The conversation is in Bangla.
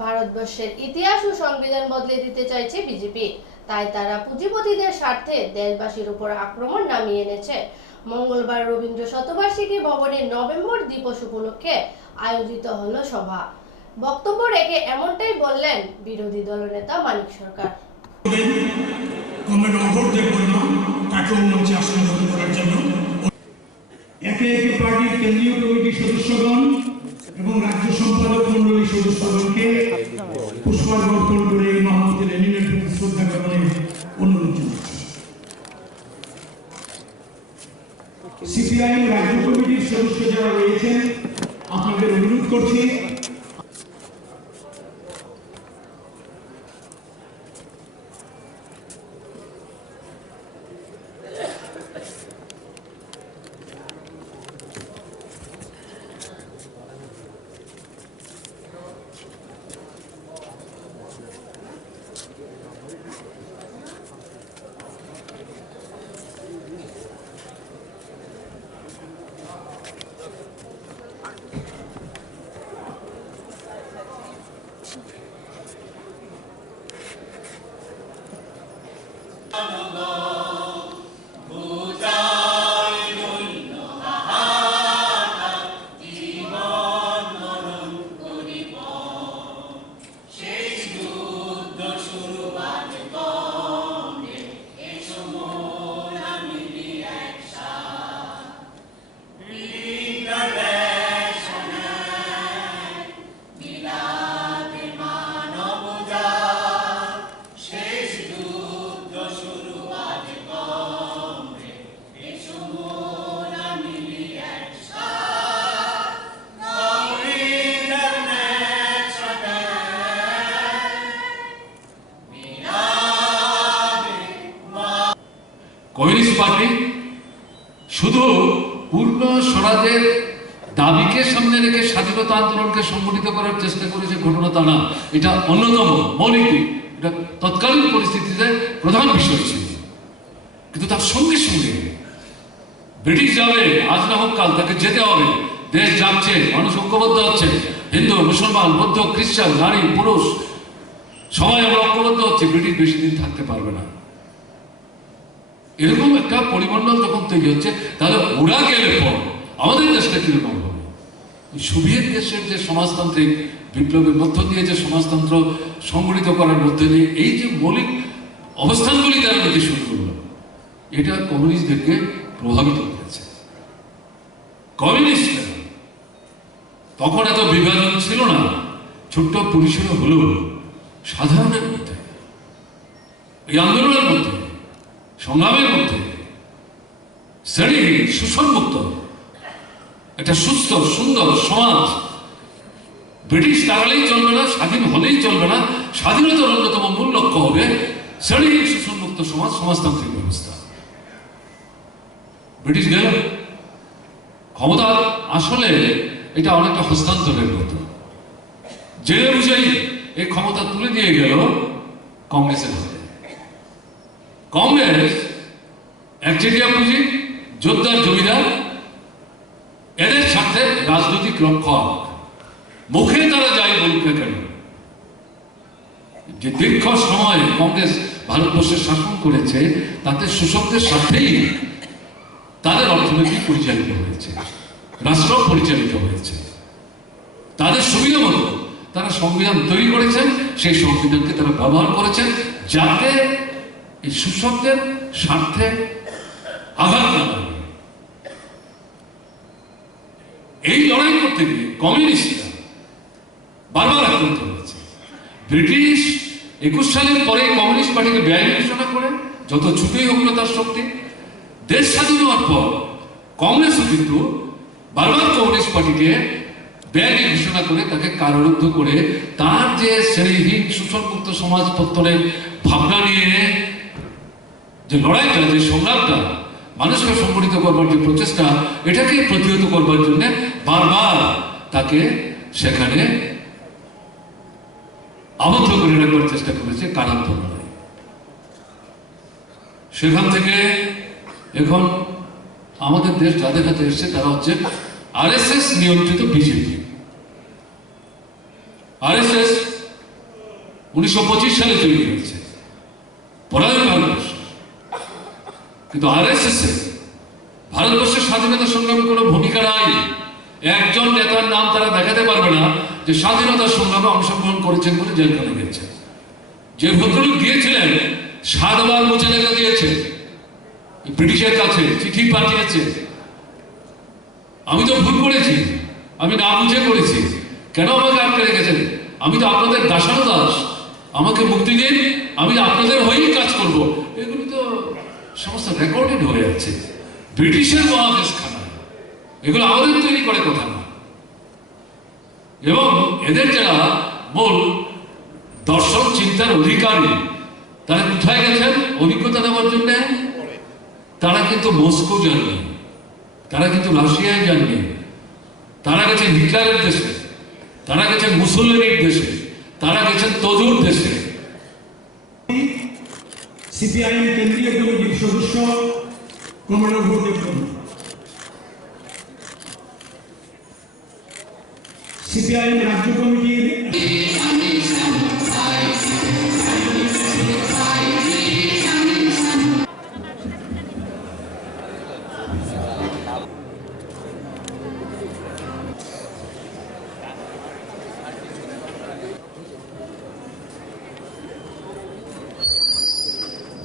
ভারতবর্ষের ইতিহাস ও সংবিধান বদলে দিতে চাইছে বিজেপি, তাই তারা পুঁজিপতিদের স্বার্থে দেশবাসীর উপর আক্রমণ নামিয়ে এনেছে। মঙ্গলবার রবীন্দ্র শতবার্ষিকী ভবনে নভেম্বর দিবস উপলক্ষে আয়োজিত হলো সভা। বক্তব্য রেখে এমনটাই বললেন বিরোধী দলনেতা মানিক সরকার। একে একে পার্টির কেন্দ্রীয় কমিটির সদস্যগণ এবং রাজ্য সম্পাদক মন্ডলীর সদস্যগণকে পুষ্পার্ঘ্য করে মহামতি লেনিনের প্রতি শ্রদ্ধা জ্ঞাপনের অনুরোধ জানাচ্ছি। সিপিআইএম রাজ্য কমিটির সদস্য যারা রয়েছেন, আপনাদের অনুরোধ করছি কমিউনিস্ট পার্টি শুধু পূর্ণ স্বরাজের দাবিকে সামনে রেখে স্বাধীনতা আন্দোলনকে সংগঠিত করার চেষ্টা করেছে, ঘটনা তা না। এটা অন্যতম মৌলিক দিক, এটা তৎকালীন পরিস্থিতিতে প্রধান বিষয় ছিল। কিন্তু তার সঙ্গে সঙ্গে ব্রিটিশ যাবে, আজ না হোক কাল তাকে যেতে হবে। দেশ যাচ্ছে, মানুষ ঐক্যবদ্ধ হচ্ছে, হিন্দু মুসলমান বৌদ্ধ খ্রিস্টান নারী পুরুষ সবাই আমরা ঐক্যবদ্ধ হচ্ছে। ব্রিটিশ বেশি দিন থাকতে পারবে না। এরকম একটা পরিমণ্ডল যখন তৈরি হচ্ছে, তাহলে ওরা গেলে পর আমাদের দেশটা কিরকম হবে? সোভিয়েত দেশের যে সমাজতান্ত্রিক বিপ্লবের মধ্য দিয়ে যে সমাজতন্ত্র সংগঠিত করার মধ্যে দিয়ে এই যে মৌলিক অবস্থানগুলি তারা নিতে শুরু করলো, এটা কমিউনিস্টদেরকে প্রভাবিত করেছে। কমিউনিস্ট তখন এত বিভাজন ছিল না, ছোট্ট পরিসর হলেও সাধারণের মধ্যে, এই আন্দোলনের মধ্যে, সংগ্রামের মধ্যে শ্রেণীহীন শোষণমুক্ত একটা সুস্থ সুন্দর সমাজ ব্রিটিশ তাড়ালেই চলবে না, স্বাধীন হলেই চলবে না। স্বাধীনতার অন্যতম মূল লক্ষ্য হবে শ্রেণীহীন শোষণমুক্ত সমাজ, সমাজতান্ত্রিক ব্যবস্থা। ব্রিটিশ গেল ক্ষমতা, আসলে এটা অনেকটা হস্তান্তরের মতো। জেনে বুঝেই এই ক্ষমতা তুলে দিয়ে গেল কংগ্রেসের হাতে। কংগ্রেস একচেটিয়া পুঁজি, যোদ্ধার জমিদার, এদের সাথে রাজনৈতিক রক্ষক। মুখে তারা যাই বলুক না কেন, যে দীর্ঘ সময় কংগ্রেস ভারতবর্ষে শাসন করেছে, তাতে শোষকদের সাথেই তাদের অর্থনীতি পরিচালিত হয়েছে, রাষ্ট্র পরিচালিত হয়েছে। তাদের সুবিধা মতো তারা সংবিধান তৈরি করেছেন, সেই সংবিধানকে তারা ব্যবহার করেছেন যাতে এই শোষকদের স্বার্থে আঘাত না লাগে। এই লড়াই করতে গিয়ে কমিউনিস্টরা বারবার আক্রান্ত হয়েছে। ব্রিটিশ 21 সালের পরে কমিউনিস্ট পার্টিকে বেআইনি ঘোষণা করে, যত ছুটেই হোক না তার শক্তি। দেশ স্বাধীন হওয়ার পর কংগ্রেসও কিন্তু বারবার কমিউনিস্ট পার্টিকে বেআইনি ঘোষণা করে, তাকে কারারুদ্ধ করে, তার যে শ্রেণীহীন শোষণমুক্ত সমাজ পত্তনের ভাবনা নিয়ে যে লড়াইটা, যে সংগ্রামটা, মানুষকে সংগঠিত করবার যে প্রচেষ্টা, এটাকে প্রতিহত করবার জন্য বারবার তাকে সেখানে আবদ্ধ করে রাখবার চেষ্টা করেছে কারান্তরণে। সেখান থেকে এখন আমাদের দেশ যাদের হাতে এসছে তারা হচ্ছে আরএসএস নিয়ন্ত্রিত বিজেপি। আরএসএস 1925 সালে তৈরি হয়েছে পরাধীন ভারতবর্ষ। কিন্তু আরএসএস এ ভারতবর্ষের স্বাধীনতা সংগ্রামে কোনো ভূমিকা নাই। একজন নেতার নাম তারা দেখাতে পারবে না যে স্বাধীনতা সংগ্রামে অংশগ্রহণ করেছেন বলে জেলখানে গেছেন। যে ভদ্রলোক গিয়েছিলেন 7 বার মুছে লেখা দিয়েছে, ব্রিটিশের কাছে চিঠি পাঠিয়েছে, আমি তো ভুল করেছি, আমি না বুঝে করেছি, কেন আমাকে আটকে রেখেছেন? আমি তো আপনাদের দাসানুদাস, আমাকে মুক্তি দিন, আমি আপনাদের হয়েই কাজ করব। এগুলি তো সমস্ত রেকর্ডেড হয়ে আছে ব্রিটিশের মহাদেশখানা। এগুলো আমাদের তৈরি করে কথা না। এবং এদের যারা মূল দর্শন চিন্তার অধিকারী, তারা কোথায় গেছেন অভিজ্ঞতা নেওয়ার জন্য? তারা কিন্তু মস্কো যাননি, তারা কিন্তু রাশিয়ায় যাননি, তারা গেছেন হিটলারের দেশে, তারা গেছেন মুসলিনের দেশে, তারা গেছেন তজুর দেশে। সিপিআইএম কেন্দ্রীয় কমিটির সদস্য কমরেড গুরুদেব, সিপিআইএম রাজ্য কমিটির